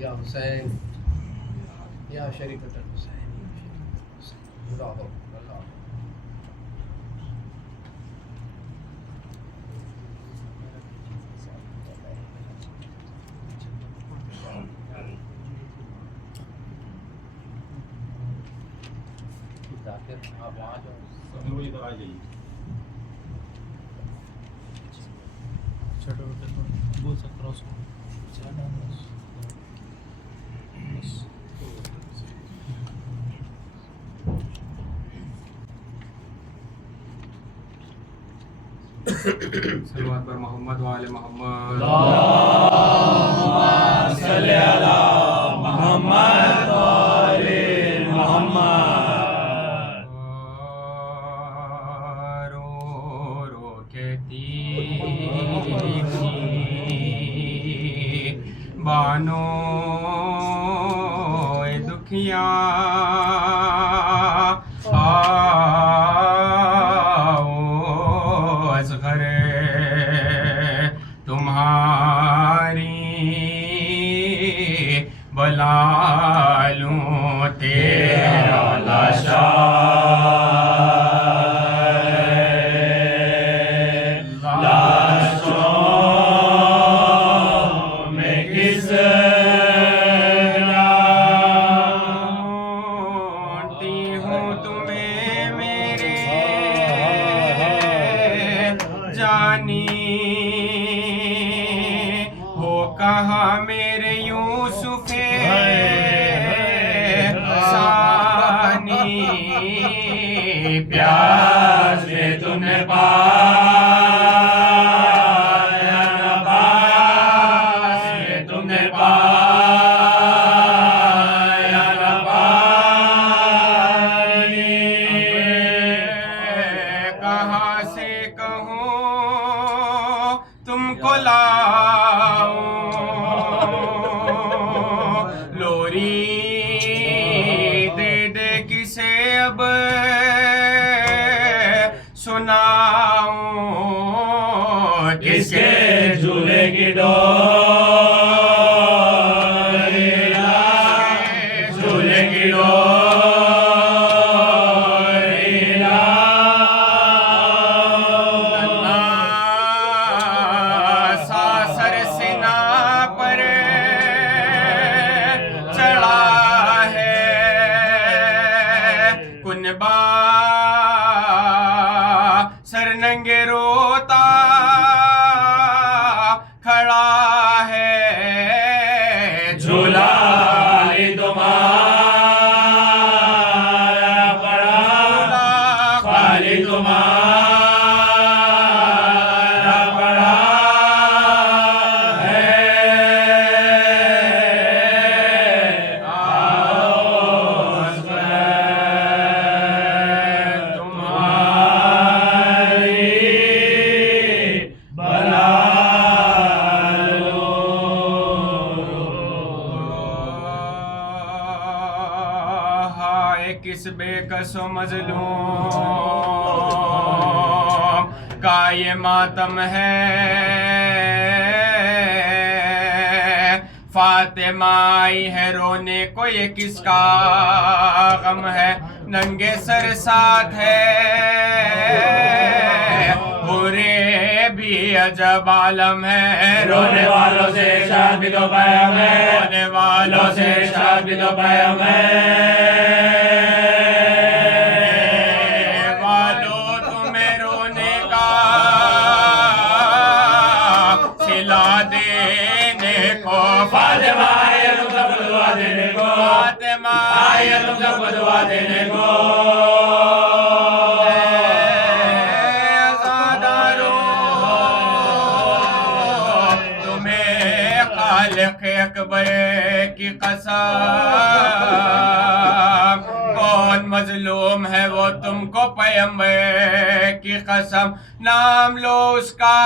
या हुसैन या शरीफत हुसैन खुदा हो अल्लाह आप वहाँ जाओ इधर आ जाइए। छोटे छोटे बोल सकते क्रॉस सल्लल्लाहु पर मोहम्मद वाले मोहम्मद सल्ले अला मोहम्मद वाले मोहम्मद। रो रो कहती थी बानो ए दुखिया आओ असगर तुम्हारी बला लूं तेरा लाशा ढूंढती हूँ तुम्हें मेरे जानी हो कहाँ मेरे यूसुफे सानी प्यास में तूने पाया नबास में तूने पाया नबानी कहाँ से कहूँ तुमको लाऊं लोरी दे दे किसे अब सुनाऊं किसके झूले की डोरी लाए, झूले की डोरी लाए। सासर सिना पर चढ़ा है कुनबा सरनंगे रोता खड़ा है झूला तुम्हारा पड़ा खाली तुम्हारा पड़ा है आओ तुम्हारी बला लो हाय किस बेकसो मजलूम का ये मातम है फातिमा आई है रोने को ये किसका गम है नंगे सर साथ है बुरे भी अजब आलम है रोने वालों से इरशाद भी तो पैम है रोने वालों से इरशाद भी तो पैम है वालों तुम्हें रोने का सिला देने को फातिमा आई है तुम सबको दुआ देने को फातिमा आई है तुम सबको दुआ देने को तुम्हें खालिक अकबर की कसम कौन मजलूम है वो तुमको पैगंबर की कसम नाम लो उसका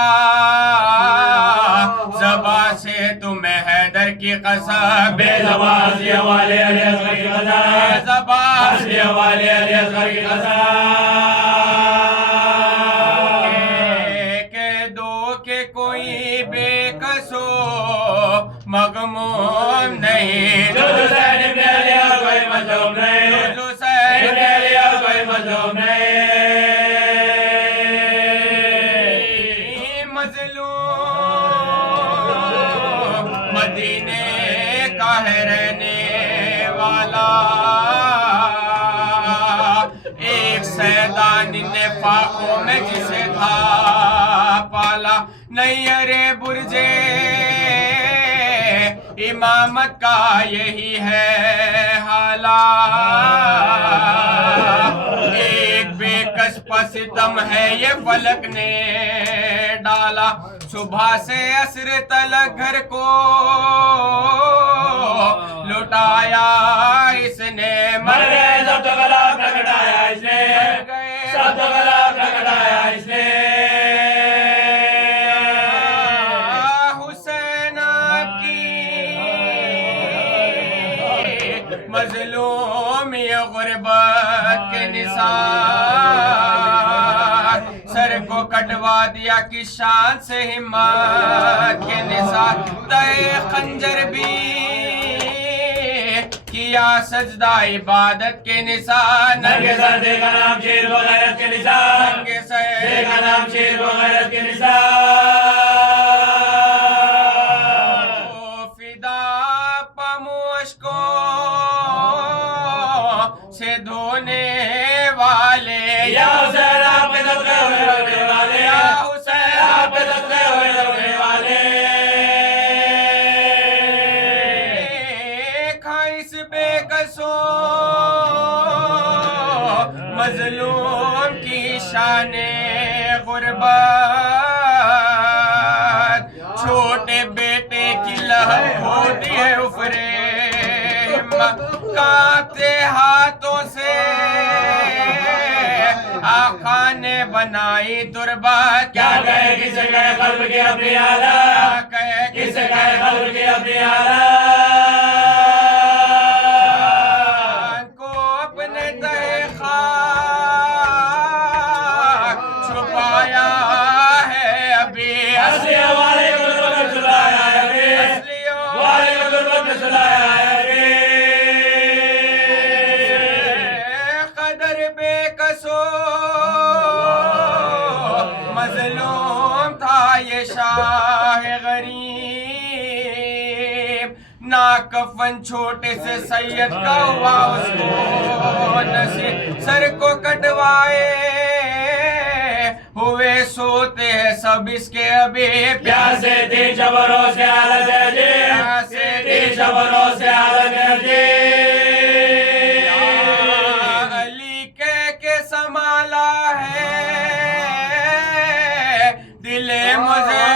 ज़बा से तुम्हें हैदर की कसम बेज़बान से वाले अली असगर की कसम बेज़बान से वाले अली असगर की कसम के दो के कोई बेकसो मगमूम नहीं। जो हुसैन इब्न अली और कोई मजलूम नहीं। जो हुसैन इब्न अली और कोई मजलूम नहीं। मजलूम मदीने का है रहने वाला, एक सैदानी ने फाकों में जिसे था पाला। नहीं अरे बुर्जे इमामत का यही है हाला, एक बेकस सितम है ये फलक ने डाला। सुबह से असर तलक घर को लुटाया इसने, मर गए सब तो गला प्रगटाया इसने, सब तो गला प्रगटाया इसने। हुसैन की मजलूम ये गुर्बत के निसार, सर को कटवा दिया कि शान से हिम्मत के निसार। तय खंजर भी किया सजदा इबादत के निशान। नंगे सर देखा नाम शेर व गैरत के निशान, नंगे सर देखा नाम शेर व गैरत के निशान। फिदा पमोश को से धोने वाले, या हुसैन आप पे सदके हुए रोने वाले, या हुसैन आप पे सदके हुए रोने वाले। खाइस बेकसो मजलूम की शाने गुर्बत, छोटे बेटे की लहर होती है उफरे कांपते हाथों से आका ने बनाई तुरबत। क्या कहे किसे कहे कल्ब की अपनी हालत, कहे किसे कहे कल्ब की अपनी हालत। को अपने तहे खाक छुपाया है अभी, असली वाले को दुर्बत सुलाया है अभी, वाले को दुर्बत सुलाया है अभी। कदर बेकसो मजलूम था ये शाह गरीब, ना कफन छोटे से सैयद का हुआ उसको नसीब। सर को कटवाए हुए सोते हैं सब इसके अभी, प्यासे थी शबरों से हालत है जी, प्यासे थी शबरों से हालत है जी। अली के संभाला है दिले मुझे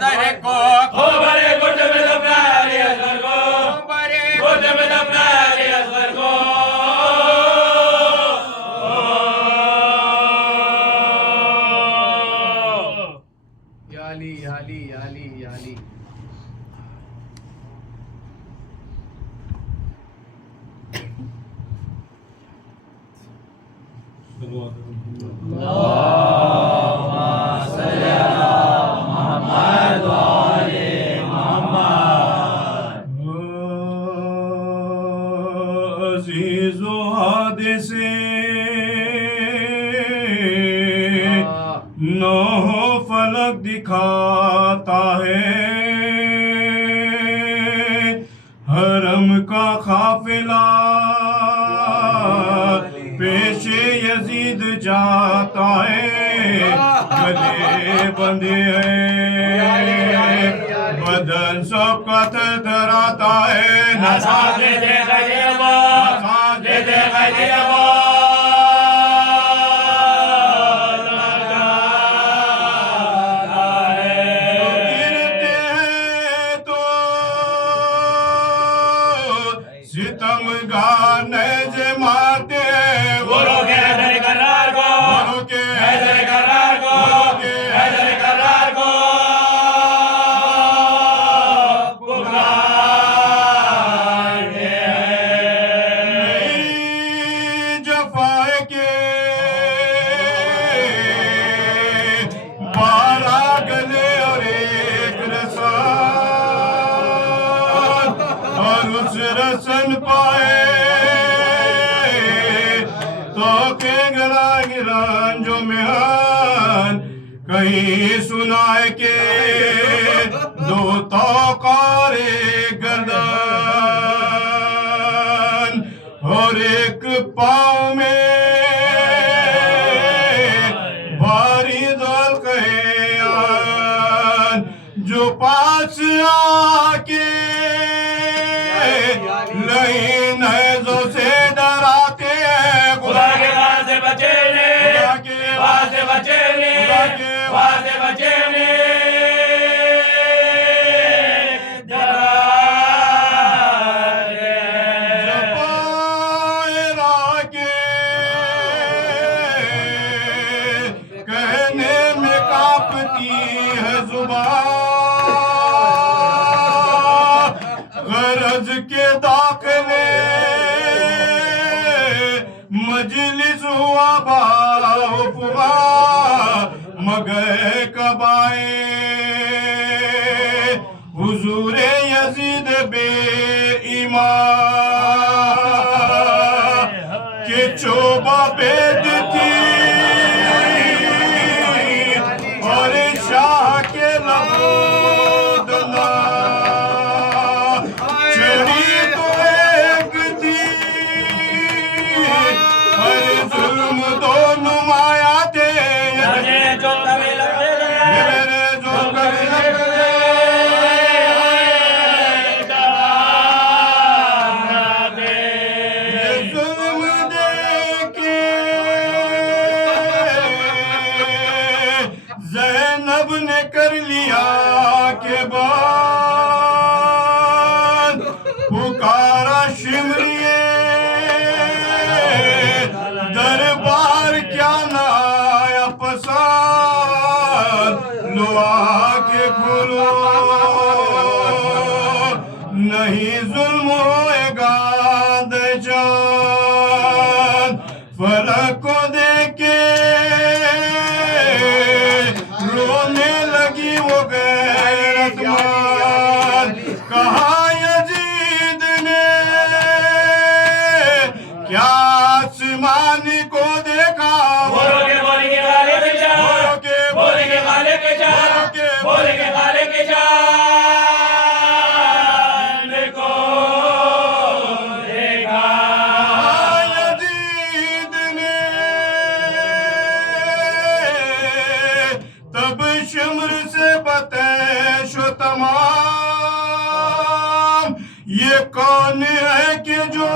तर को, बड़े गुट में दफनाया अली असगर को, बड़े गुट में दफनाया अली असगर को। याली याली याली याली। अज़ीज़ो हादिसे नौहो फलक दिखाता है, हरम का काफिला पेशे यजीद जाता है, गले बंधे हैं बदन सबका थरथराता है। नसाजे दे गलियाबा, नसाजे दे गलियाबा। गिरते हैं तो सितमगार नज मारते हैं, गुरु के हैदर करार को, गुरु के हैदर करार को, हैदर करार को पुकारते हैं। जफाए के 12 गले और एक रसा, उस रसन पाए तो के गला गिरान जो मेहन कहीं सुनाए के दो तौकारे गर्दन और एक पाँव में भारी दौल कहे आन जो पास आके लहीन है जो से डराते हैं खुदा के वार से बचे ने, खुदा के वार से बचे ने, खुदा के वार से बचे ने। जपाए रागे कहने में कांपती है जुबान गरज के दाखिले मजलिस हुआ बाहुआ मगर कबाए हुजूर यजीद बे ईमान के चोबा बेद थी और शाह के लबोदना चढ़ी तो एक थी पर जुल्म दो नुमाया थे धने जो तवे लगते गए, मेरे जो कभी लगते ये जुल्म देके ज़ैनब ने कर लिया के बाद पुकारा शिमरिए दरबार क्या ना आया पसार लो आके खोलो नहीं जुल्म होएगा दजान फलक को देके रोने लगी वो गैरतमान कहा यजीद ने क्या आसमान को देखा बोलो के बोली के गाले के जा, बोलो के बोली के गाले के जा, बोलो के बोली के गाले के जा। देखो देखा यजीद ने तब शिमर से बतैशो तमाम ये कौन है कि जो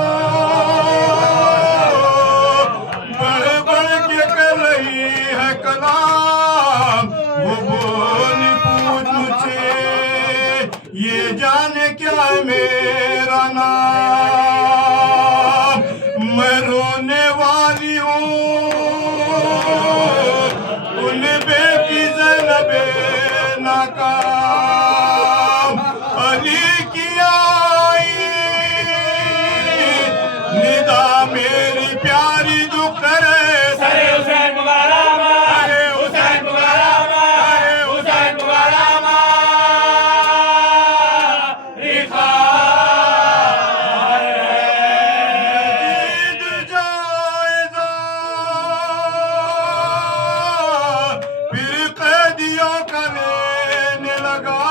बढ़ बढ़ के कर रही है कलाम वो बोली पूछ मुझे ये जाने क्या है मेरा नाम मैं रोने वाली हूँ उन बेटी ज़ैनबे नाकाम अली की आई निदा मेरी प्यारी जो करे सरे हुसैन मुबारक, अरे हुसैन मुबारक, हुसैन मुबारक। यजीद जाएगा फिर कैदियों का लेने लगा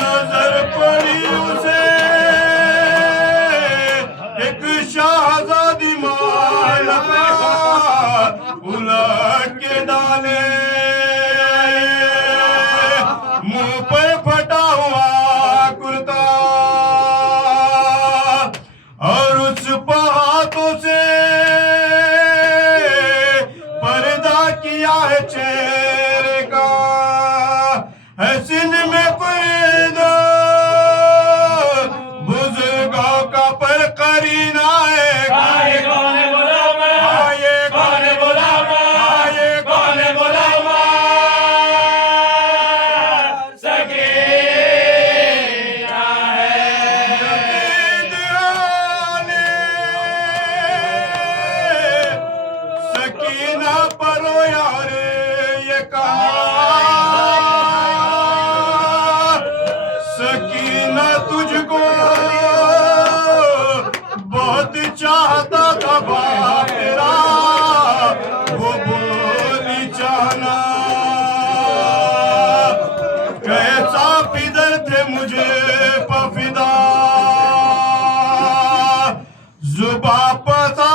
नजर पड़ी उसे एक शाहजादी मालका उलट के डाले मुंह पे फटा हुआ कुर्ता और उस हाथों से पर्दा किया है चेहरे का हसीन में पर्दा बुजुर्गों का पर करीना है आए कौन है बुलावा, आए कौन है बुलावा, आए कौन है बुलावा। सके सकीना तुझको बहुत चाहता था बाप तेरा, वो बोली जाना कैसा फिदर थे मुझे पफिदा, जुबा पता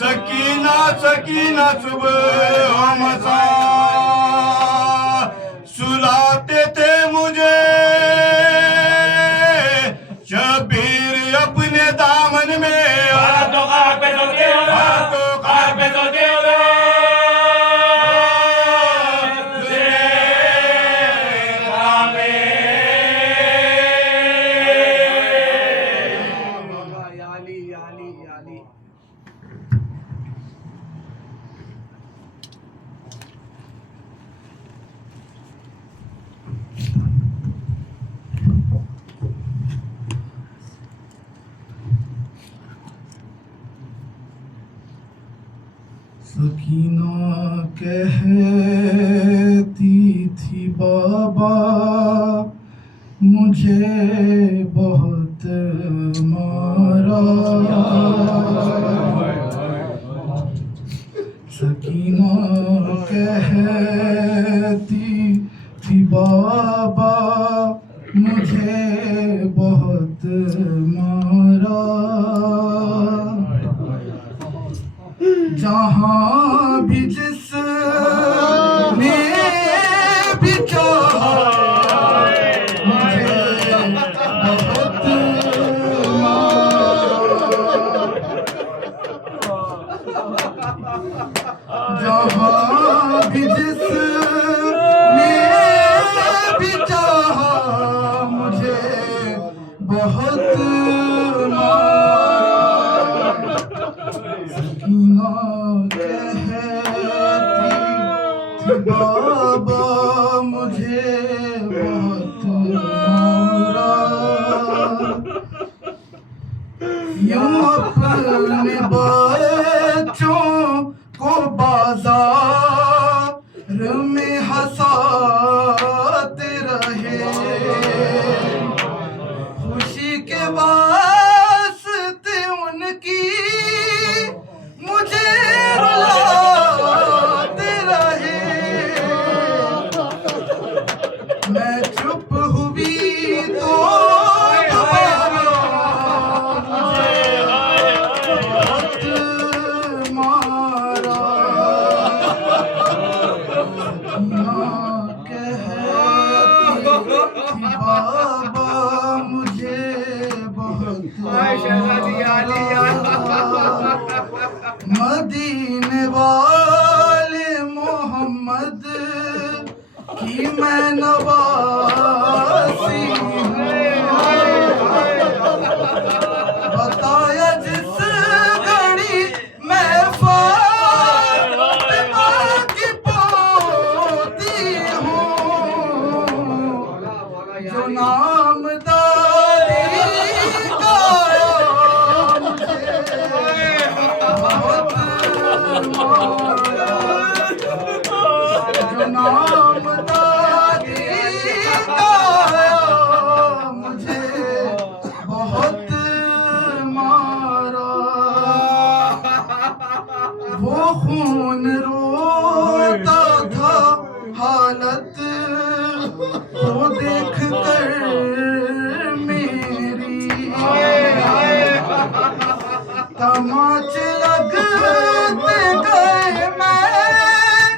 सकीना सकीना सुबह मसा सुलाते थे मुझे शबीर अपने दामन में, हाथों खाक पे सोते हुए, हाथों खाक पे सोते हुए या अली या अली या अली। सकीना कहती थी बाबा मुझे बहुत मारा, सकीना कहती थी बाबा मुझे बहुत मारा, जहाँ भी जिस ने भी चाहा मुझे बहुत मारा, जहाँ भी जिस ने भी चाहा मुझे बहुत मारा, सकीना कहती थी बाबा मुझे बहुत मारा, यूं अपने बच्चों को बाजार में हंसाते रहे, खुशी के वास्ते उनकी मुझे रुलाते रहे, मैं चुप हुई तो मुझे बहुत मारा, कहती थी बाबा मुझे बहुत मदीने वाले मोहम्मद की मैं नवासी हूँ, बताया जिस घड़ी मैं फातिमा की पोती हूँ, जो नामदारी गाया मुझे बहुत मारा, जो नामदारी गाया मुझे बहुत मारा, वो खून रोता था हालत को देख कर मेरी, तमाचे लगते गए मैं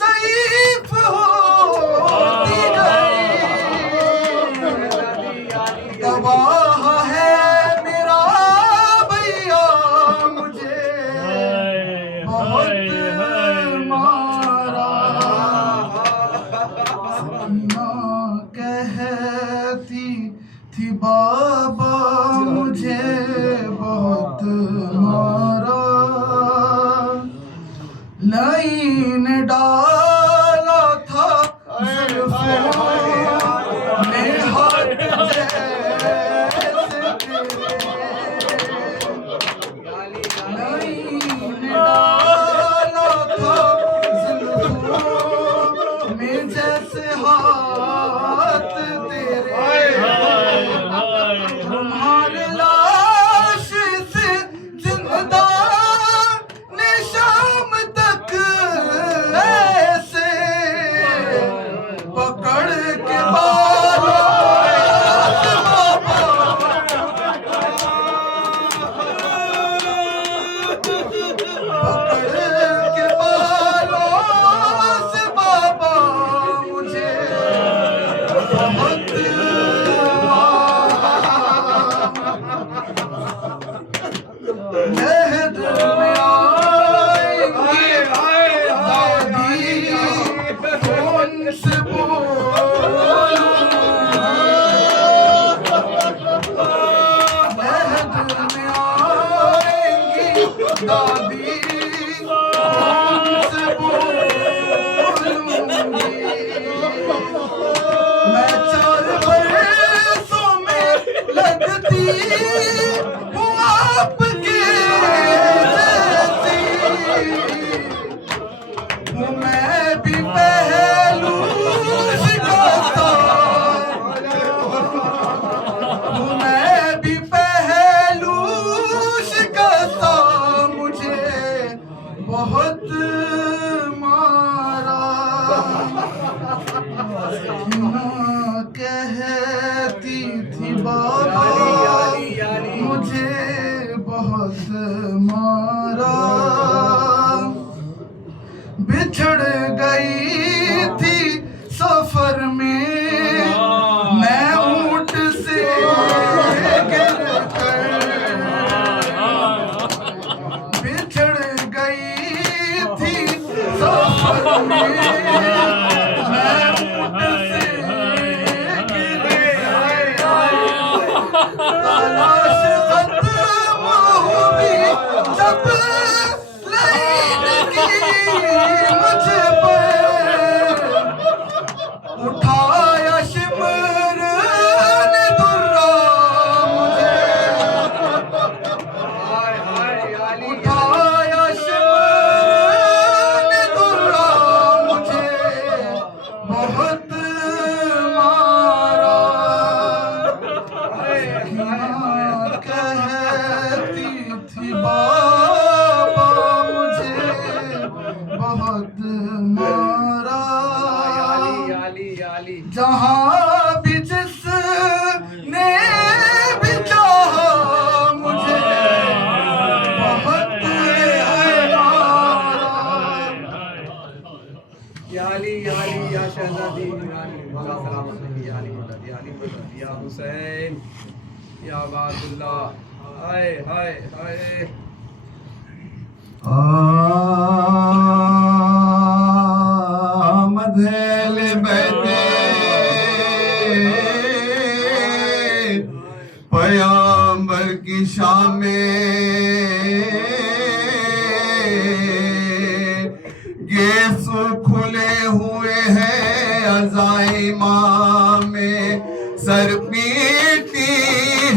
ज़ईफ़ होती गई, गवाह है मेरा भैया मुझे बहुत मारा, सकीना कहती थी बाबा मुझे बहुत मारा, लाइन डाला था जुल्फों में हाथ जैसे लाइन डाला था जुल्फों में जैसे हाथ कहती थी बाबा मुझे बहुत मारा, बिछड़ गई थी सफर में मैं ऊंट से गिर कर, बिछड़ गई थी सफर में मैं ऊंट से गिर कर, तलाश खत्म हुई जब लगी मुझे पर, उठाया शिमर ने दुर्रा मुझे, उठाया शिमर ने दुर्रा मुझे बहुत मारा, कहती थी बाबा मुझे बहुत मारा, जहाँ भी जिसने भी चाहा मुझे बहुत मारा। या अली या शहजादी या अली मौला सलामत रही, या अली मदद, या अली मदद, या हुसैन या अब्दुल्लाह। हाय हाय हाय मधेल बैठे पयंबर की शाम गेसु खुले हुए हैं अज़ाइमा में, सर पीटी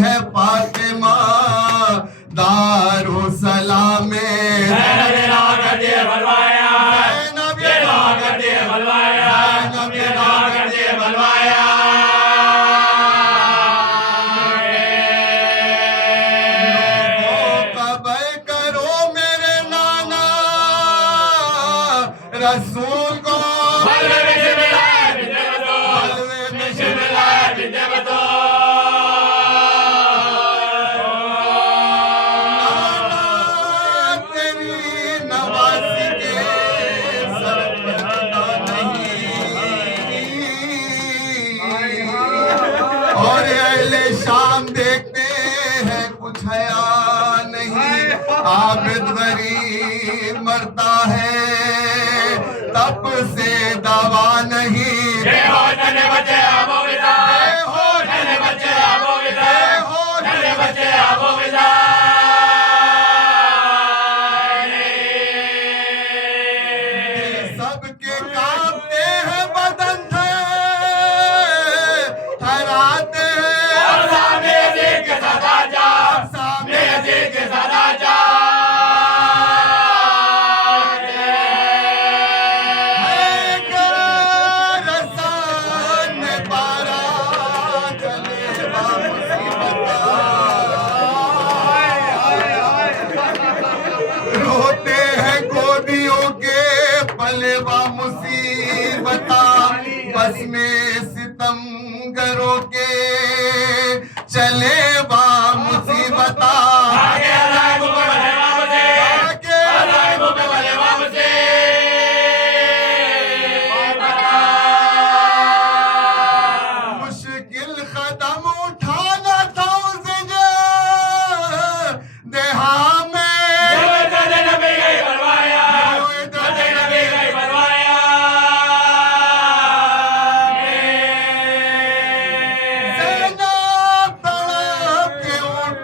है फातिमा दारो सलाम में, रसूल को तेरी नवाज़ी के सर पर नहीं, और अहले शाम देखते हैं कुछ हया नहीं, आबिद गरीब मरता है तप से दवा नहीं, सबके कांपते हैं बदन थे हराते रोते हैं गोदियों के पलेवा मुसीबता, बस में सितमगरों के चले बा मुसीबता, मुश्किल कदम उठाना था उसे देहा में, सेना तड़प के उठ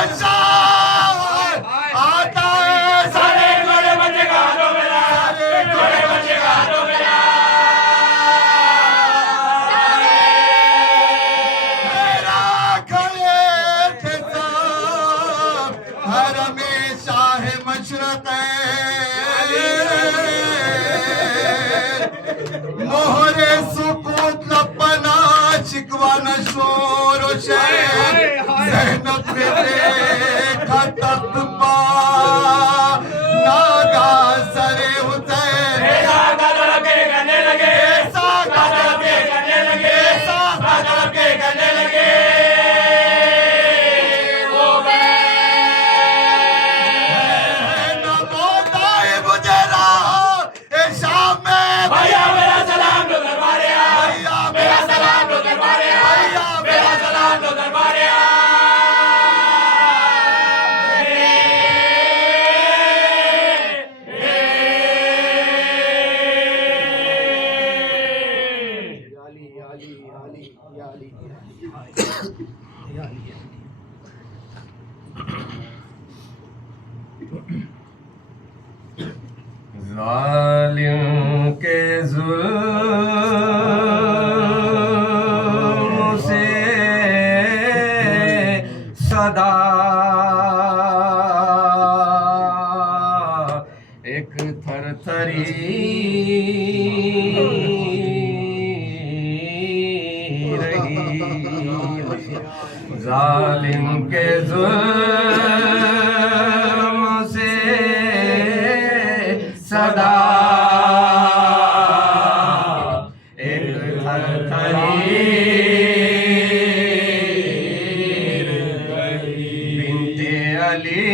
बादशाह आता है सारे छोटे बच्चे का हाथों में ला, छोटे बच्चे का हाथों में ला। मेरा खड़े थे सब हरमे शाह मशरक़ मोहरे सुकूत लपना शिकवा न शोर ज़ैनब पे देखा तख्त पा नागा सरे हुसैन ऐसा कदर के करने लगे, ऐसा कदर के करने लगे, कदर के करने लगे। वो गए न मौता मुझे रहा ए शाम में भैया मेरा सलाम लो दरबारे आ, भैया मेरा सलाम लो दरबारे आ, मेरा सलाम लो दरबारे आ। जालिम के जुल्म से सदा एक थरथरी रही, जालिम के जुल्म से सदा एक थरथरी बिनते अली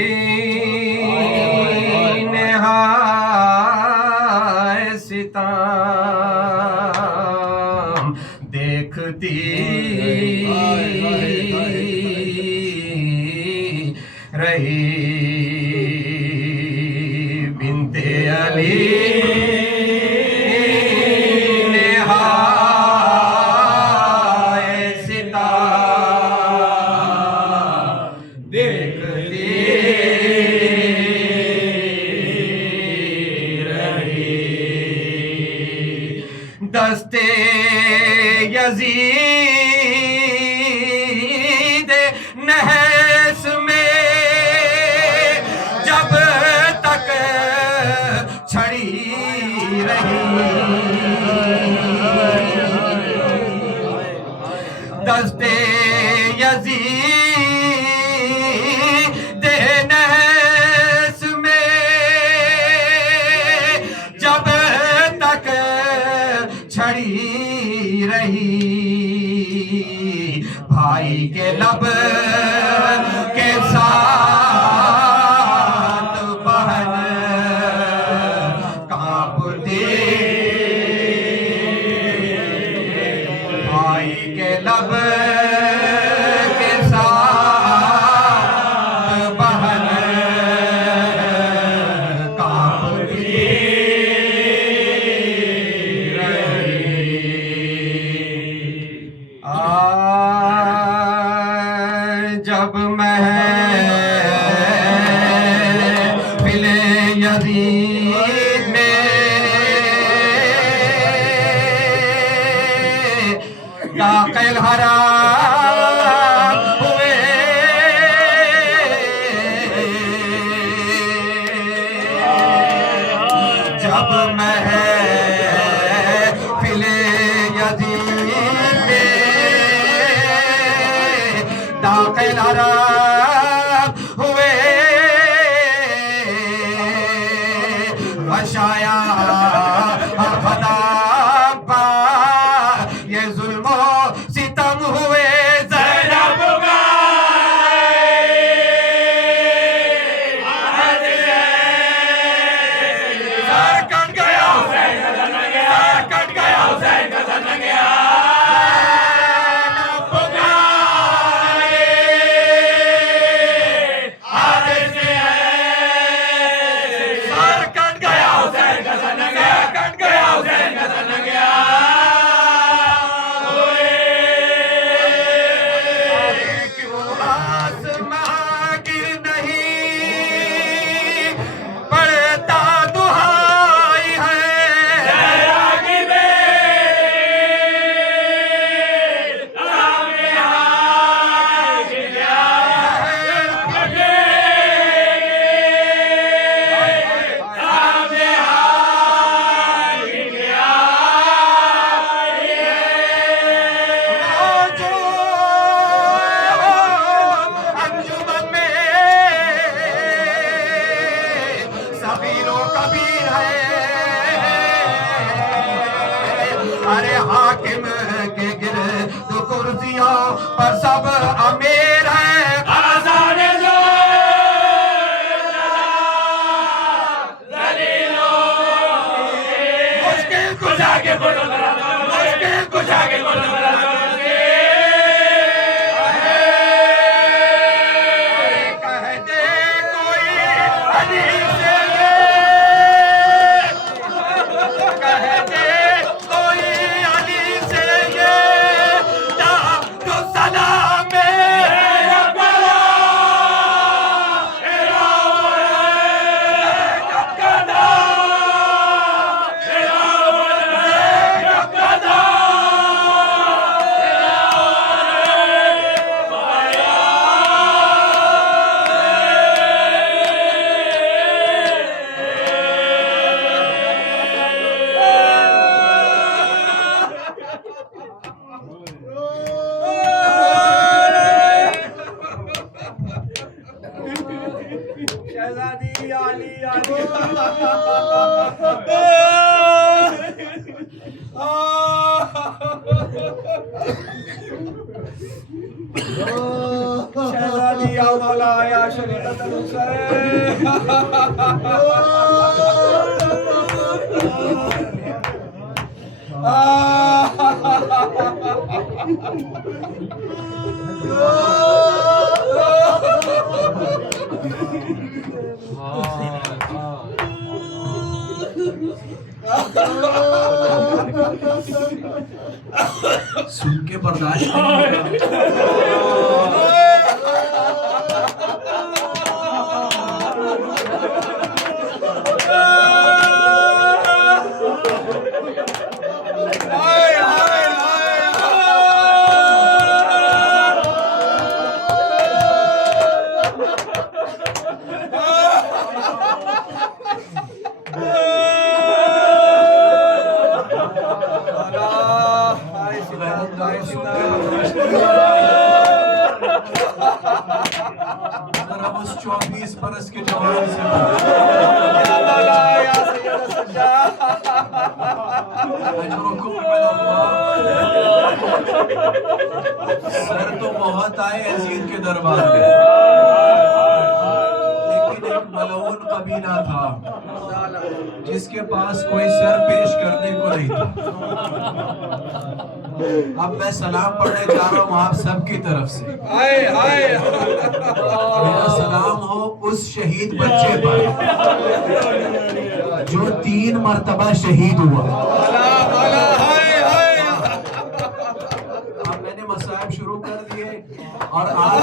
नेहाय सिताम देखती रही, बिनते अली नेहाय सिताम देखती रही। दस्ते यजीद नहस में जब तक छड़ी रही, दस्ते यजीद नहस में जब तक छड़ी रही, भाई के लब के साथ बहन कांपती, भाई के लब के साथ बहन कांपती जब महफिले यज़ीद में दाखिल हरा हुए, जब महफिले यज़ीद में दाखिल हरा हुए, वशाया खदा ये जुल्मो सितम हुए, ज़ैनब सर कट गया, सर कट गया, हुसैन का सर न गया। आदे शहजादी आली आली शहजादी या मौला या शरीकत हुसैन सुन के बर्दाश्त नहीं उस 24 बरस के जवान से सर तो बहुत आए अजीज के दरबार में, लेकिन एक मलऊन कबीला था जिसके पास कोई सर पेश करने को नहीं था। अब मैं सलाम पढ़ने जा रहा हूँ आप सबकी तरफ से। मेरा सलाम हो उस शहीद बच्चे पर जो 3 मर्तबा शहीद हुआ। अब मैंने मसाइब शुरू कर दिए और आज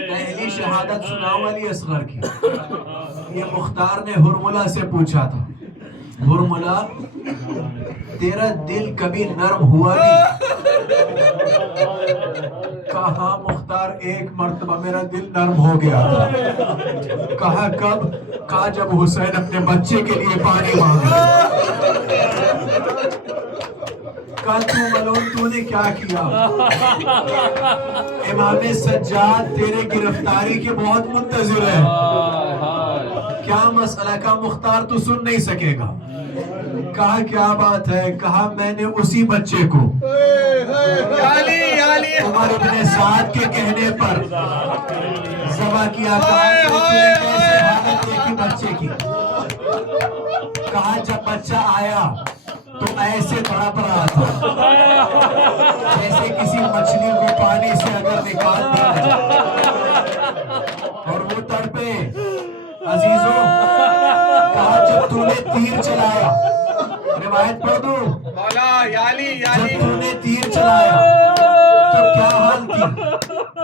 पहली शहादत सुनाऊं अली असगर की। ये मुख्तार ने हुरमुला से पूछा था, हुरमुला तेरा दिल कभी नर्म हुआ नहीं? कहा मुख्तार एक मर्तबा मेरा दिल नर्म हो गया था। कहा कब? कहा जब हुसैन अपने बच्चे के लिए पानी मांगा। कहा तू मलून तूने क्या किया? इमाम सज्जाद तेरे गिरफ्तारी के बहुत मुंतजिर है। क्या मसला? का मुख्तार तू सुन नहीं सकेगा। कहा क्या बात है? कहा मैंने उसी बच्चे को उमर इब्ने साद के कहने पर ज़बह किया। कैसे हालत देखी बच्चे की? कहा जब बच्चा आया तो ऐसे तड़प रहा था जैसे किसी मछली को पानी से अगर निकाल दिया और वो तड़पे। अजीजों, कहा जब तूने तीर चलाया, रिवायत पढ़ दूं, जब तूने तीर चलाया तो क्या हाल थी?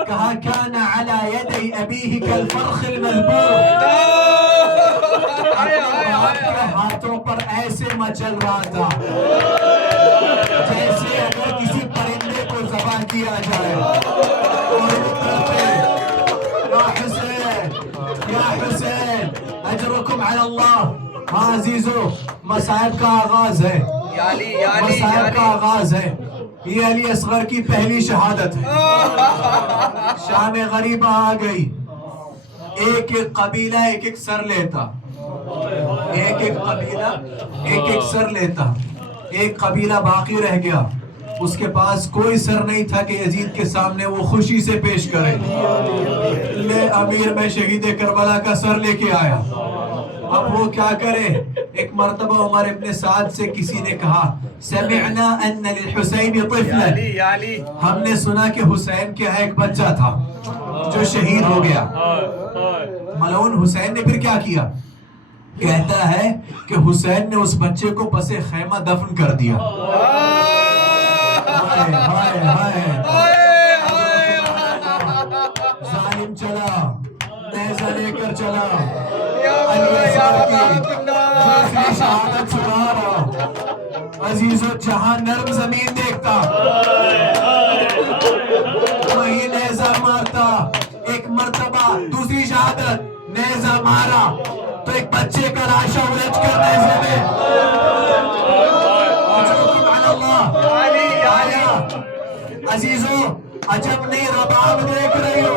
कहा काना अला यदै अबीही कल फरखिल मज़बूर। आपके हाथों पर ऐसे मचल रहा था जैसे अगर किसी परिंदे को ज़बह किया जाए। और या हुसैन, या हुसैन, अजरुकुम अला अल्लाह। हाँ अजीजों, मसाइब का आगाज है, मसाइब का आगाज है। ये अली असगर की पहली शहादत है। शाम गरीबा आ गई, एक एक कबीला एक एक सर लेता, एक एक कबीला एक एक सर लेता। एक कबीला बाकी रह गया, उसके पास कोई सर नहीं था कि यजीद के सामने वो खुशी से पेश करे। ले अमीर मैं शहीद करबला का सर लेके आया। अब वो क्या करे? एक मर्तबा उमर इब्ने साद से किसी ने कहा, समिअना अन्ना लिल हुसैन तिफ़लन, हमने सुना कि हुसैन के यहाँ एक बच्चा था जो शहीद हो गया। मलऊन हुसैन ने फिर क्या किया? कहता है कि हुसैन ने उस बच्चे को पसे खैमा दफन कर दिया। हाय हाय हाय, जालिम चला, नेज़ा लेकर चला, शहादत सुना रहा। अजीजों, जहां नर्म जमीन देखता वही नेज़ा मारता। एक मर्तबा दूसरी शहादत, नेज़ा मारा तो एक बच्चे का लाशा उलझ कर नेज़े में। अजीजों, अजब नहीं रबाब देख रही हो,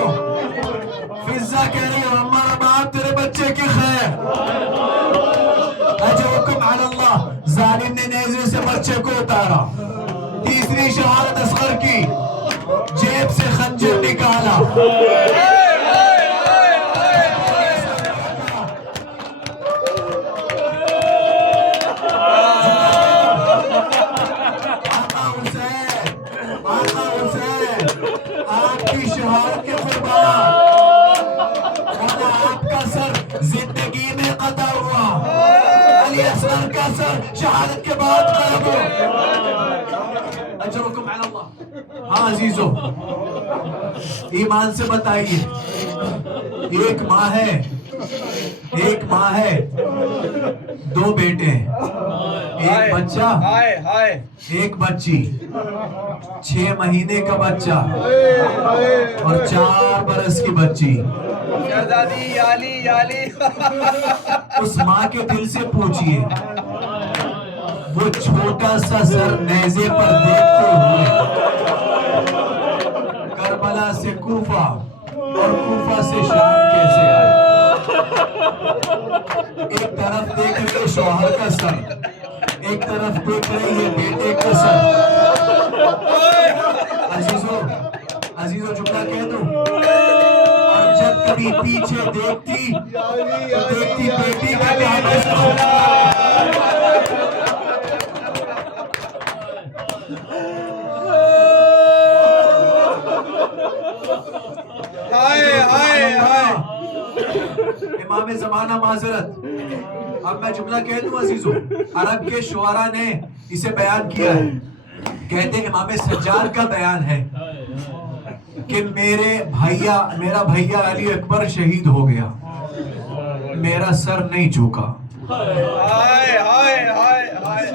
फिजा कह रही है हमारा बाप तेरे बच्चे की खैर। अजरुकुम अल्लाह। जालिम ने नेज़े से बच्चे को उतारा। तीसरी शहादत असगर की, जेब से खंजर निकाला। आका हुसैन आपकी शहादत के कुर्बान, आपका सर जिंदगी में कता हुआ, अली असगर का सर शहादत के बाद कलब हुआ। अजरुकुम अल्लाह। हाँ अजीजों, ईमान से बताइए, एक माँ है, दो बेटे हैं, एक बच्चा, एक बच्ची, 6 महीने का बच्चा और 4 बरस की बच्ची। शहजादी याली याली उस माँ के दिल से पूछिए, वो छोटा सा सर नेज़े पर देखते हुए करबला से कूफा और कूफा से शाम कैसे आए। एक तरफ देख रहे शौहर का सर, एक तरफ देख रहे ये बेटे का सर। अजीजों जुमला कह दूं, और जब कभी पीछे देखती तो देखती बेटी का क्या मसला। इमाम ज़माना माजरत। अब मैं जुमला कह दूं अजीजों, अरब के शुआरा ने इसे बयान किया है। कहते हैं इमाम सज्जाद का बयान है कि मेरा भैया अली अकबर शहीद हो गया, मेरा सर नहीं झुका।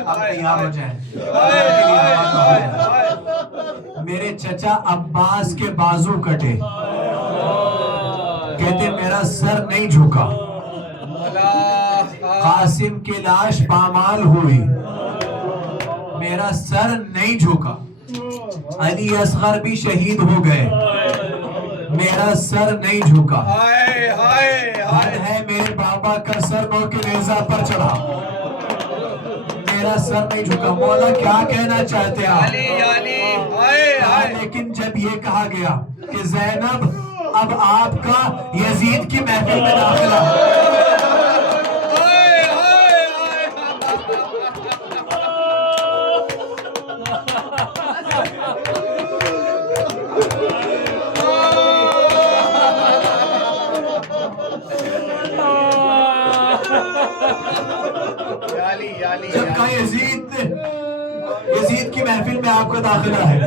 आप तैयार हो जाए। मेरे चचा अब्बास के बाजू कटे, कहते मेरा सर नहीं झुका। कासिम की लाश पामाल हुई, मेरा सर नहीं झुका। अली असगर भी शहीद हो गए, मेरा सर नहीं झुका। हद है मेरे बाबा का सर के नेज़ा पर चढ़ा, मेरा सर नहीं झुका। मौला क्या कहना चाहते हैं आप? लेकिन जब ये कहा गया कि ज़ैनब अब आपका यजीद की महफिल में दाखिला, जबकि यजीद की महफिल में आपका दाखिला है।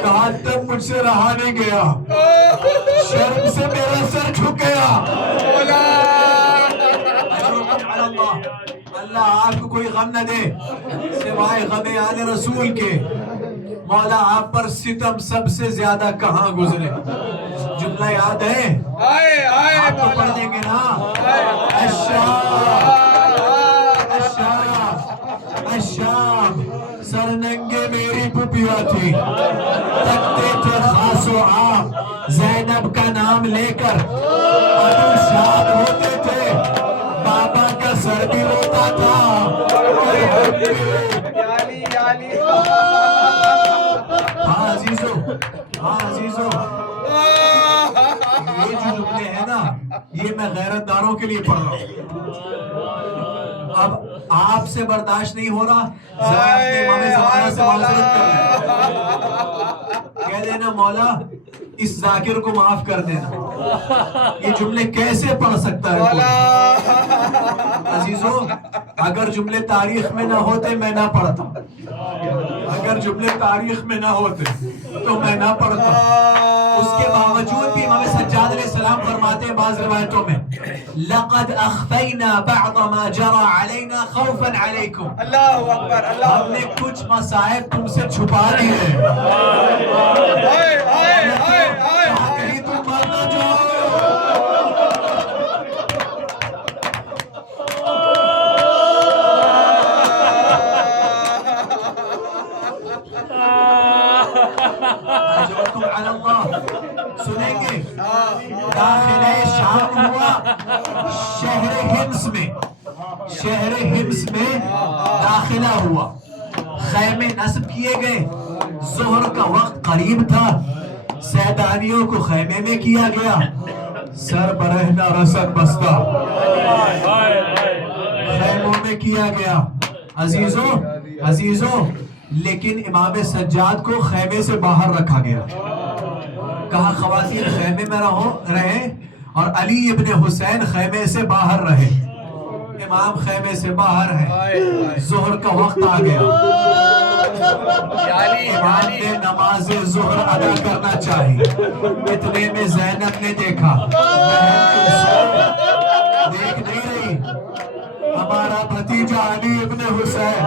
कहा तब मुझसे रहा नहीं गया, शर्म से मेरा सर झुक गया। अल्लाह आपको कोई गम न दे सिवाय गमे आले रसूल के। मौला आप पर सितम सबसे ज्यादा कहाँ गुजरे। जुमला याद है? आप तो पढ़ देंगे ना। शाम सरनंगे मेरी पुपिया थी, तकते थे खासो आप ज़ैनब का नाम लेकर, शाद होते थे बाबा का सर भी रोता था। हाँ अजीजों, ये जो जुमले हैं ना, ये मैं गैरतदारों के लिए पढ़ रहा हूँ। अब आपसे बर्दाश्त नहीं हो रहा, अपने इमाम ज़माना से माज़रत कर रहे हैं। कह देना मौला इस जाकिर को माफ कर देना। ये जुमले कैसे पढ़ सकता है कोई? अजीजों, अगर जुमले तारीख में ना होते मैं ना पढ़ता, अगर जुमले तारीख में ना होते तो मैं ना पढ़ता। उसके बावजूद भी इमाम सज्जाद अलैहिस्सलाम फरमाते हैं बाज़ रिवायतों में, लक़द अख़फ़ैना बअद मा जरा अलैना खौफन अलैकुम। अल्लाहु अकबर, अल्लाह। हमने कुछ मसाइब तुमसे छुपा दिए हैं, कहीं तुम मर ना जाओ। सुनेंगे। दाखिले शाम हुआ शहर हिम्स में दाखिला हुआ, खैमे नस्ब किए गए। जोहर का वक्त करीब था, सैदानियों को खैमे में किया गया। सर बरहना रसन बस्ता खैमों में किया गया। अजीजों लेकिन इमाम सज्जाद को खैमे से बाहर रखा गया। कहा खवातीन खैमे में रहे और अली इब्ने हुसैन खैमे से बाहर रहे। इमाम खैमे से बाहर है, जोहर का वक्त आ गया। इमाम ने नमाज जोहर अदा करना चाहिए। इतने में ज़ैनब ने देखा, देख नहीं रही हमारा भतीजा अली इब्ने हुसैन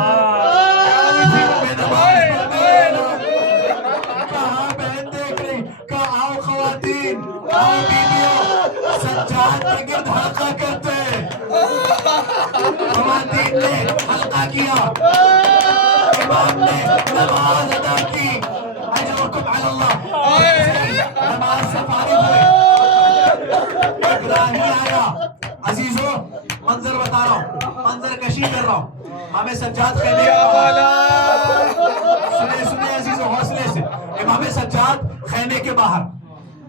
कहाँ बहन देख रही। कहा आओ खवातीन, आओ बीबियों, सज्जाद के गिर्द हल्का करते। खवातीन ने हल्का किया, इमाम ने नमाज अदा की। अजरुकुम अल्लाह, नमाज से फारिग हुए। इकराही आया। अजीजों मंजर बता रहा हूँ, मंजर कशी कर रहा हूँ। इमाम सज्जाद खैमे, सुने अजीजों हौसले से। इमाम सज्जाद खैमे के बाहर,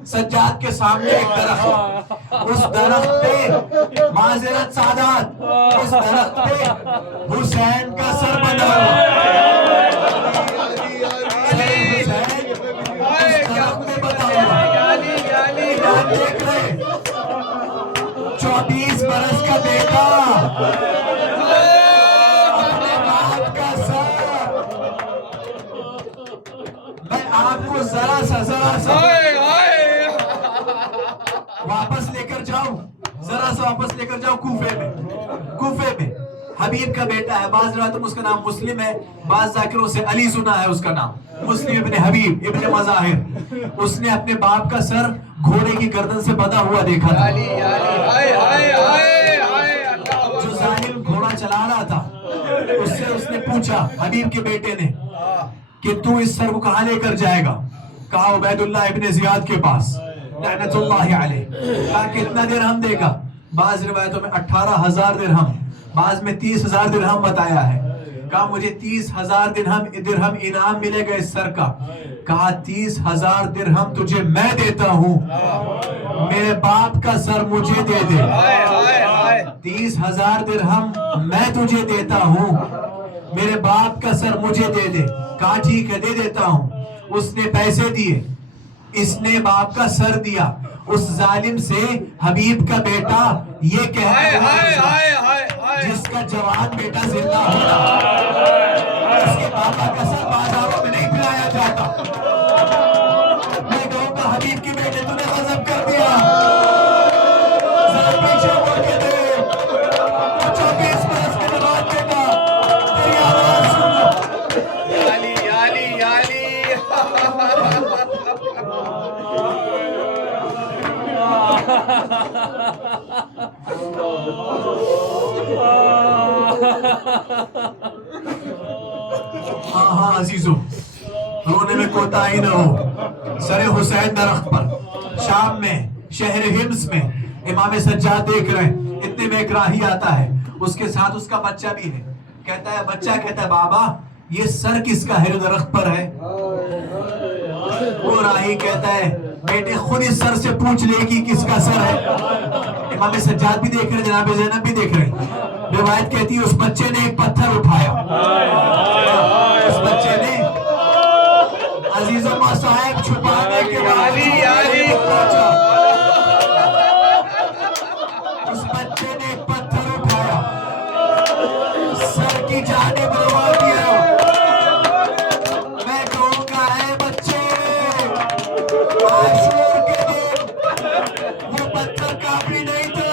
सज्जाद के सामने एक दरख्त, उस दरख्त पे माजरत सादात, उस दरख्त पे हुसैन का सर बना हुआ। देख रहे 24 बरस का बेटा अपने बाप का सर। मैं आपको जरा सा वापस लेकर जाऊं कूफे में। हबीब का बेटा है, बाज रवायतों में उसका नाम मुस्लिम है, बाज जाकिरों से अली सुना है उसका नाम। मुस्लिम इब्ने हबीब इब्ने मज़ाहिर, उसने अपने बाप का सर घोड़े की गर्दन से बंधा हुआ देखा था। जो जालिम घोड़ा चला रहा था, उससे उसने पूछा हबीब के बेटे ने कि तू इस सर को कहाँ लेकर जाएगा। कहा उबैदुल्लाह इब्ने जियाद के पास, लअनतुल्लाहि अलैह। कहा कितना दिरहम देगा। बाज रिवायतों में 18,000 दिरहम, बाज में 30,000 दिरहम बताया है। कहा मुझे 30,000 दिरहम इनाम मिलेगा इस सर का। कहा 30,000 दिरहम तुझे मैं देता हूँ, मेरे बाप का सर मुझे दे दे। 30,000 दिरहम मैं तुझे देता हूँ, मेरे बाप का सर मुझे दे दे। कहा ठीक है दे देता हूँ। उसने पैसे दिए, इसने बाप का सर दिया। उस जालिम से हबीब का बेटा ये कहता है जिसका जवान बेटा जिंदा होना, उसके पापा का सर बाजारों में नहीं पिलाया जाता। मैं कहूँगा हबीब के बेटे तूने गजब कर दिया। जरा पीछे मुड़ के देख, 24 बरस के जवान बेटा तेरी आवाज सुन लो। हाँ अजीजों, रोने में कोताही न हो। सरे हुसैन दरख्त पर शाम में शहर हिम्स में इमाम सज्जाद देख रहे हैं। इतने में एक राही आता है, उसके साथ उसका बच्चा भी है। बच्चा कहता है बाबा ये सर किसका है जो दरख्त पर है। वो राही कहता है बेटे खुद इस सर से पूछ ले कि किसका सर है। इमाम सज्जाद भी देख रहे, जनाब ज़ैनब भी देख रहे। रिवायत कहती है उस बच्चे ने एक पत्थर उठाया। उस बच्चे ने अजीज़ों मसाइब छुपाने के बाद उस बच्चे ने एक पत्थर उठाया, सर की जानिब रवा किया। मैं कहूँगा है बच्चे, आशूर के दिन वो पत्थर काफी नहीं था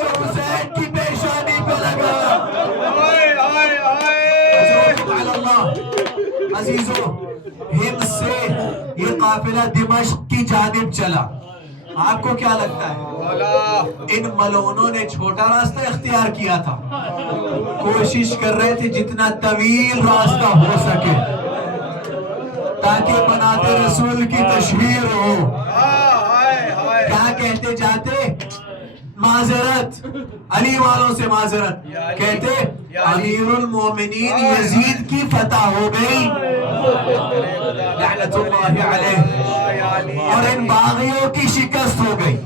जो हुसैन की पेशानी पे लगा। अजीजों हिम्स से ये काफिला दिमश्क की जानिब चला। आपको क्या लगता है इन मलूनों ने छोटा रास्ता इख्तियार किया था? कोशिश कर रहे थे जितना तवील रास्ता हो सके ताकि बनाते रसूल की तशहीर हो। अली वालों से माजरत, कहते अमीरुल मोमिनीन यजीद की फतह हो गई लानतुल्लाहि अलैह, और इन बागियों की शिकस्त हो गई।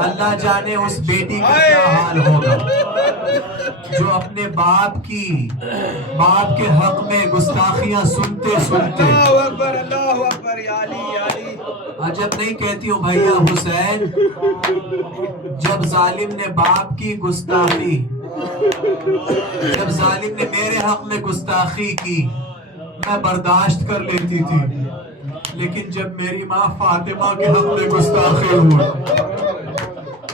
अल्लाह जाने उस बेटी का क्या हाल होगा जो अपने बाप के हक में गुस्ताखियां सुनते सुनते। अल्लाहु अकबर, या अली, या अली। अजब नहीं कहती हूँ भैया हुसैन, जब जालिम ने बाप की गुस्ताखी, जब जालिम ने मेरे हक में गुस्ताखी की, मैं बर्दाश्त कर लेती थी, लेकिन जब मेरी माँ फातिमा के हक में गुस्ताखी हुई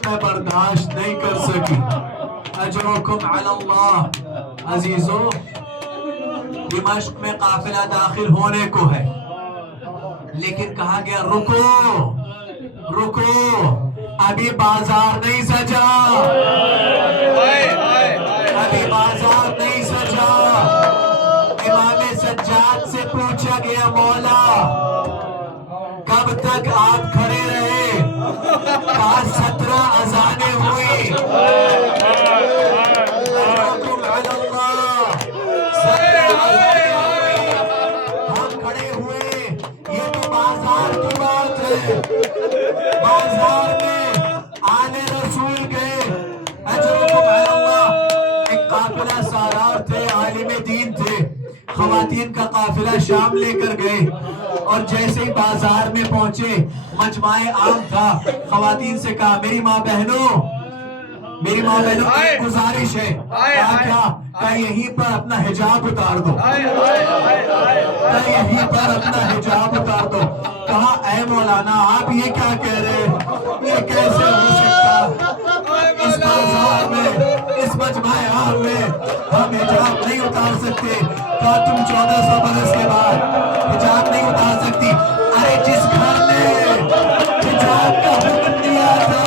मैं बर्दाश्त नहीं कर सकी। अजरुकुम अलल्लाह। अजीजों, दिमाश्क में काफिला दाखिल होने को है, लेकिन कहा गया रुको रुको, अभी बाजार नहीं सजा, अभी बाजार नहीं सजा। इमाम सज्जाद से पूछा गया, मौला कब तक आप खड़े रहे? कहा 17 अजानें हुई। हम खड़े हुए, ये तो बाजार की बात है। बाजार में आले रसूल गए, एक काफिला सालार थे, आलिम दीन थे, खवातीन का काफिला शाम लेकर गए, और जैसे ही बाजार में पहुंचे मजमाए आम था। खवातीन से कहा, मेरी माँ बहनों एक गुजारिश है। क्या यहीं पर अपना हिजाब उतार दो, यहीं पर अपना हिजाब उतार दो। कहा, ऐ मौलाना आप ये क्या कह रहे हैं, ये कैसे हो सकता? इस बाजार में, इस मजमाए आम में हम हिजाब नहीं उतार सकते। कहा, तुम 1400 बरस के बाद हिजाब नहीं उतार सकती। अरे जिस घर में हिजाब का हुक्म दिया था,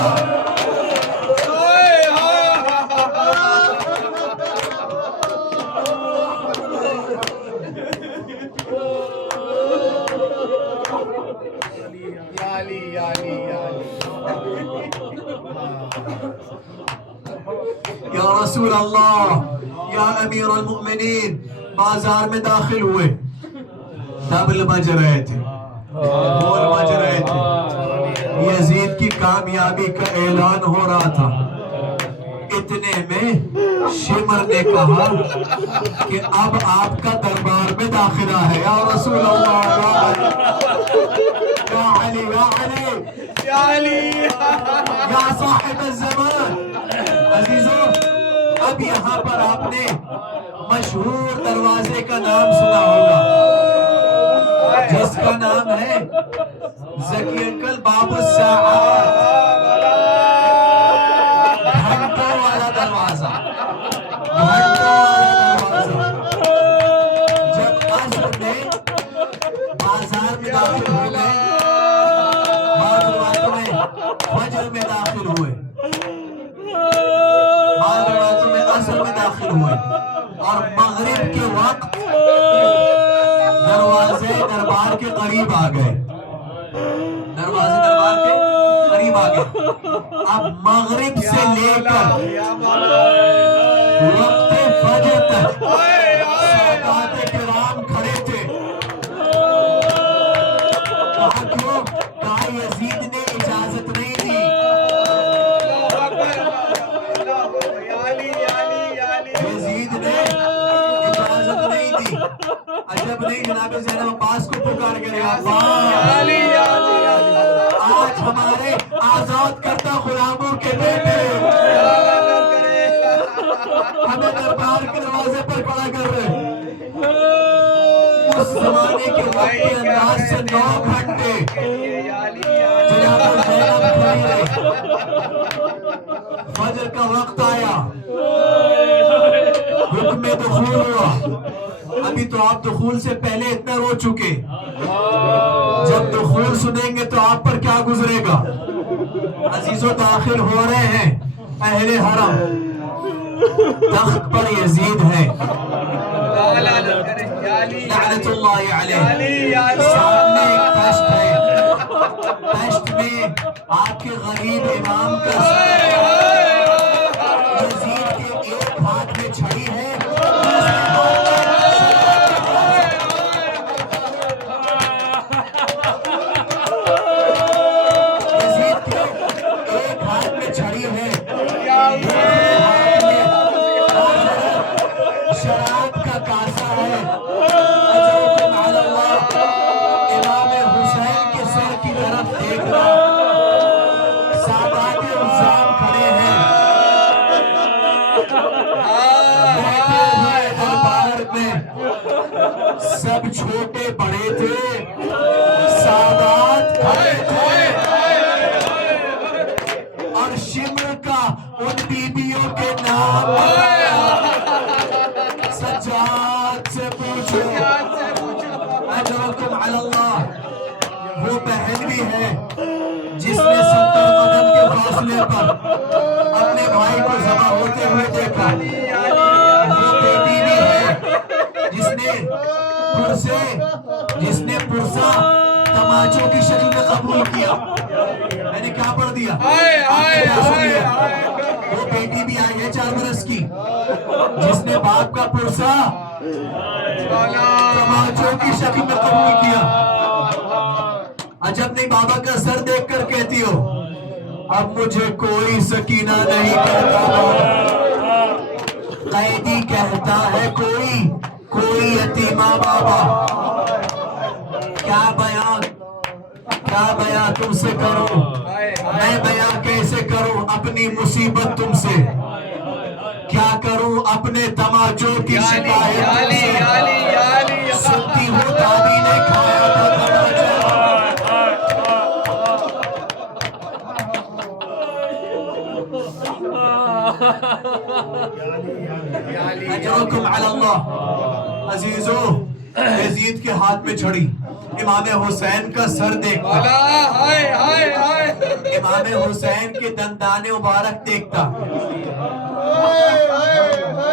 या रसूल अल्लाह, या अमीर अल-मुमिनीन, बाजार में दाखिल हुए, तबल बज रहे थे, ढोल बज रहे थे, यजीद की कामयाबी का ऐलान हो रहा था। इतने में शिमर ने कहा कि अब आपका दरबार में दाखिला है। या रसूल अल्लाह, या अली, या अली, या अली, या साहिब ज़मान। अजीजों, अब यहाँ पर आपने मशहूर दरवाजे का नाम सुना होगा, जिसका नाम है ज़की अंकल बाबू साहब, घंटों वाला दरवाजा, घंटों वाला दरवाजा। जब असर में बाजार में दाखिल हो गए, बाद रिवायतों में फजर में दाखिल हुए, बाद रिवायतों में असर में दाखिल हुए, और मगरिब के वक्त दरवाजे दरबार के करीब आ गए, दरवाजे दरबार के करीब आ गए। अब मगरिब से लेकर वक्त फजर तक सादात किराम खड़े थे। कहा क्यों? कहा यजीद ने इजाजत नहीं दी, यजीद ने इजाजत नहीं दी। अजब नहीं, जनाब ज़ैनब अब्बास को पुकार के आज हमारे आजाद करता गुलामों के बेटे हमें दरबार के दरवाजे पर खड़ा कर रहे। उस जमाने के वक्त के अंदाज से 9 घंटे जनाब ज़ैनब खड़ी रही। फजर का वक्त आया, हुक्म दुखूल हुआ। अभी तो आप दुखूल से पहले इतना रो चुके, जब दुखूल सुनेंगे तो आप पर क्या गुजरेगा। अजीजों, दाखिल हो रहे हैं अहले हरम, तख्त पर यजीद है लानतुल्लाहि अलैह। सामने एक तश्त है, तश्त में आपके गरीब इमाम का यजीद के एक हाथ में छड़ी है, यजीद के एक हाथ में छड़ी है, शराब का कासा है। अजरुकुम अल्लाह। इमाम हुसैन के सर की तरफ देखना, सादाते उज़्ज़ाम खड़े हैं, बैठे हुए दरबार में सब छोटे बड़े थे, सादात खड़े थे और शिमर का उन बीबियों के नाम सज्जाद से पूछो। अजरुकुम अल्लाह। वो बहन भी है जिसने 70 कदम के फासले पर अपने भाई को ज़बह होते हुए देखा। वो बेटी भी है जिसने पुरसा तमाचों की शक्ल में कबूल किया। मैंने क्या पढ़ दिया? वो बेटी भी आई है 4 बरस की, जिसने बाप का पुरसा तमाचों की शक्ल में कबूल किया। अजब नहीं बाबा का सर देखकर कहती हो अब मुझे कोई सकीना नहीं कहता, कैदी कहता है कोई यतीमा बाबा। क्या बयां तुमसे करूं, मैं बयां कैसे करूं अपनी मुसीबत तुमसे, क्या करूं अपने तमाचों की शिकायत तुमसे। सुनती हूँ दादी ने खाया था तमाचा, अजरुकुम अल्लाह। अजीजों, यजीद के हाथ में छड़ी, इमाम हुसैन का सर देखता, इमाम हुसैन के दंदाने मुबारक देखता।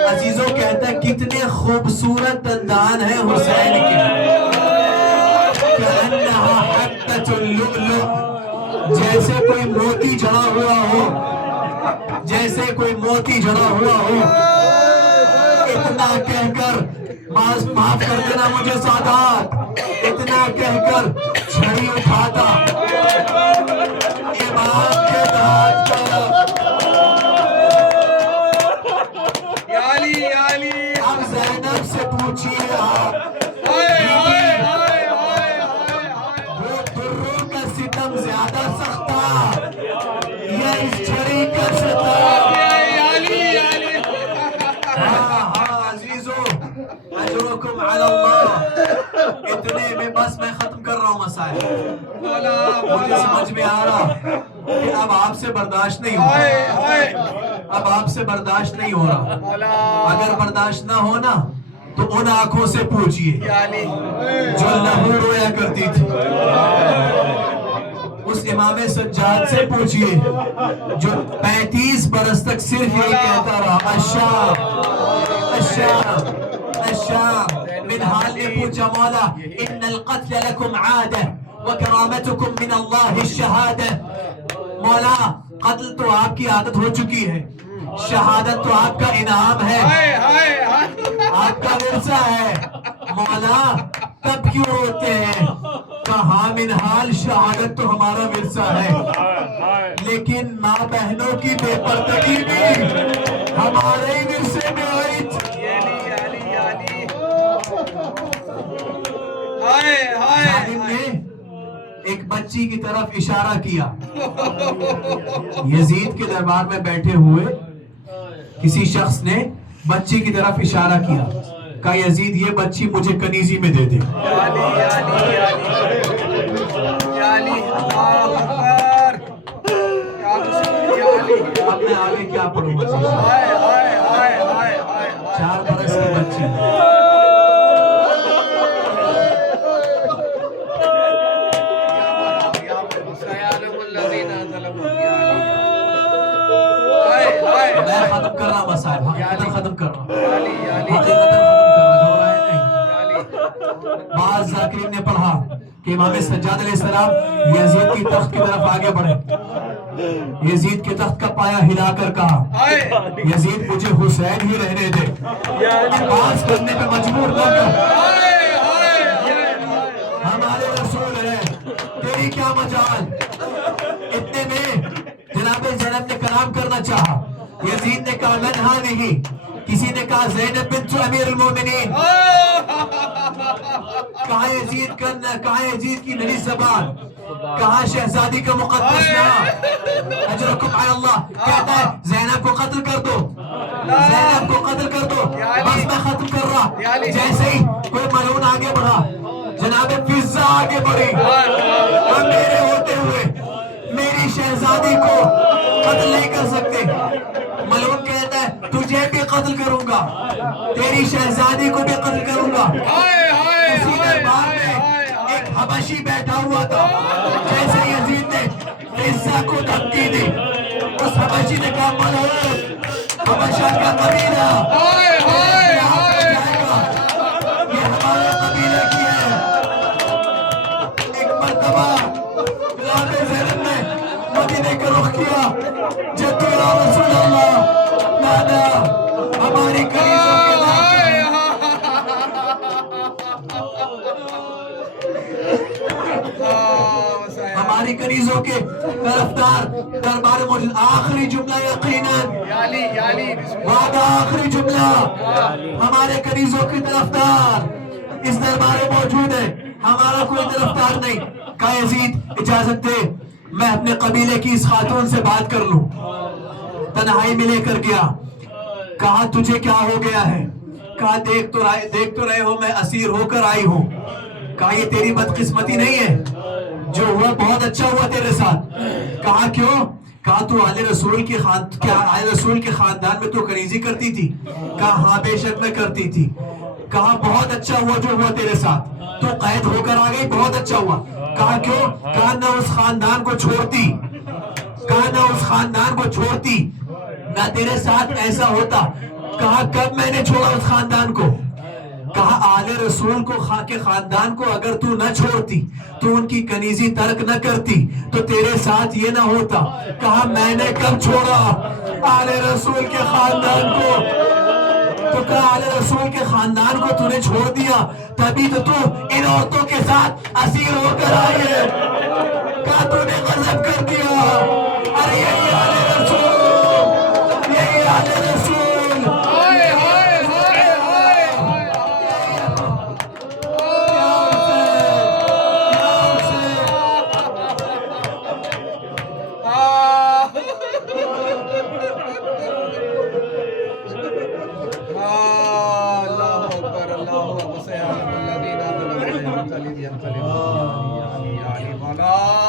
अजीजों कहता है कितने खूबसूरत दंदान है हुसैन के, कअन्नहा हत्ततुल लुअलु, जैसे कोई मोती जड़ा हुआ हो, जैसे कोई मोती जड़ा हुआ हो। इतना कहकर माफ कर देना मुझे सादात, इतना कहकर छड़ी उठाता इमाम के दांत पर। अब ज़ैनब से पूछिए आप, वो दुर्रों का सितम ज्यादा सख्ता या इस छड़ी का सितम? अजरुकुम अल्लाह। इतने में बस मैं खत्म कर रहा हूँ मसाइल। मुझे समझ में आ रहा कि अब आपसे बर्दाश्त नहीं हो रहा, अब आपसे बर्दाश्त नहीं हो रहा। अगर बर्दाश्त ना हो ना तो उन आंखों से पूछिए जो लहू रोया करती थी, उस इमाम सज्जाद से पूछिए जो 35 बरस तक सिर्फ ये कहता रहा अश्शाम अश्शाम अश्शाम। मिनहाल ने पूछा मौला इन्नल क़त्ल लकुम आदा व करामतुकुम मिन अल्लाह शहादा। मौला कत्ल तो आपकी आदत हो चुकी है, शहादत तो आपका इनाम है, आपका विरसा है। मौला तब क्यों रोते हैं? कहा मिनहाल शहादत तो हमारा विरसा है, लेकिन माँ बहनों की बेपर्दगी भी हमारे ही विरसे में आई। जालिम ने एक बच्ची की तरफ इशारा किया। यजीद के दरबार में बैठे हुए किसी शख्स ने बच्ची की तरफ इशारा किया, कहा यजीद ये बच्ची मुझे कनीजी में दे दे। अब मैं आगे क्या पढ़ूंगा? 4 बरस की बच्ची। मैं खत्म कर रहा मसाइल, खत्म कर रहा, घबराए नहीं। बाज़ ज़ाकिरीन ने पढ़ा कि इमाम सज्जाद अलैहिस्सलाम यजीद की तख्त की तरफ आगे बढ़े। यजीद के तख्त का पाया हिलाकर कहा, यजीद मुझे हुसैन ही रहने दे, पास करने पे मजबूर न कर। हमारे रसूल है, तेरी क्या मजाल। इतने में जनाब ज़ैनब ने कलाम करना चाहा। यजीद ने कहा मन हाज़िही, किसी ने कहा ज़ैनब बिन्त अमीरुल मोमिनीन। कहा यजीद की नरी ज़बान, कहा शहजादी का मुक़द्दस नाम, अजरकुम अलल्लाह। कहता है ज़ैनब को कत्ल कर दो, ज़ैनब को कत्ल कर दो, बस मैं खत्म कर रहा। जैसे ही कोई मलून आगे बढ़ा, जनाब फिज़्ज़ा आगे बढ़ी, और मेरे होते हुए मेरी शहजादी को कत्ल नहीं कर सकते। मलून कहता है तुझे भी कत्ल करूंगा, तेरी शहजादी को भी कत्ल करूंगा। उसी दरबार में एक हबशी बैठा हुआ था। जैसे यजीद ने फिज़्ज़ा को धमकी दी, उस हबशी ने कहा मलून, हबशा का कबीला जाएगा, ये हमारे कबीले की है। एक मर्तबा ज़ैनब ने मदीने का रुख किया, जद्दू या रसूल अल्लाह, नाना हमारी कनीज़ों के हमारी कनीज़ों के तरफदार दरबार मौजूद। आखिरी जुमला यकीनन वादा, आखिरी जुमला, हमारे कनीज़ों के तरफदार इस दरबार में मौजूद है, हमारा कोई तरफदार नहीं। कहा यजीद इजाजत दे, मैं अपने कबीले की इस खातून से बात कर लूं। तन्हाई में लेकर गया, कहा तुझे क्या हो गया है। कहा देख तो रहे हो मैं असीर होकर आई हूं। कहा ये तेरी बदकिस्मती नहीं है, जो हुआ बहुत अच्छा हुआ तेरे साथ। कहा क्यों। कहा तू आले रसूल के खानदान में तो कनीजी करती थी। कहा हाँ बेशक मैं करती थी। कहा बहुत अच्छा हुआ जो हुआ तेरे साथ, तो कैद होकर आ गई, बहुत अच्छा हुआ। कहा क्यों। कहा ना उस खानदान को छोड़ती, कहा ना उस खानदान को छोड़ती, ना तेरे साथ ऐसा होता। कहा कब मैंने छोड़ा उस खानदान को। कहा आले रसूल को के खानदान को अगर तू न छोड़ती, तो उनकी कनीजी तर्क न करती, तो तेरे साथ ये ना होता। कहा मैंने कब छोड़ा आले रसूल के खानदान को। तो कहा आले रसूल के खानदान को तूने छोड़ दिया, तभी तो तू इन औरतों के साथ असीर होकर आई है। कहा तूने गजब कर दिया। अरे यही आले रसूल, यही आले रसूल। Allah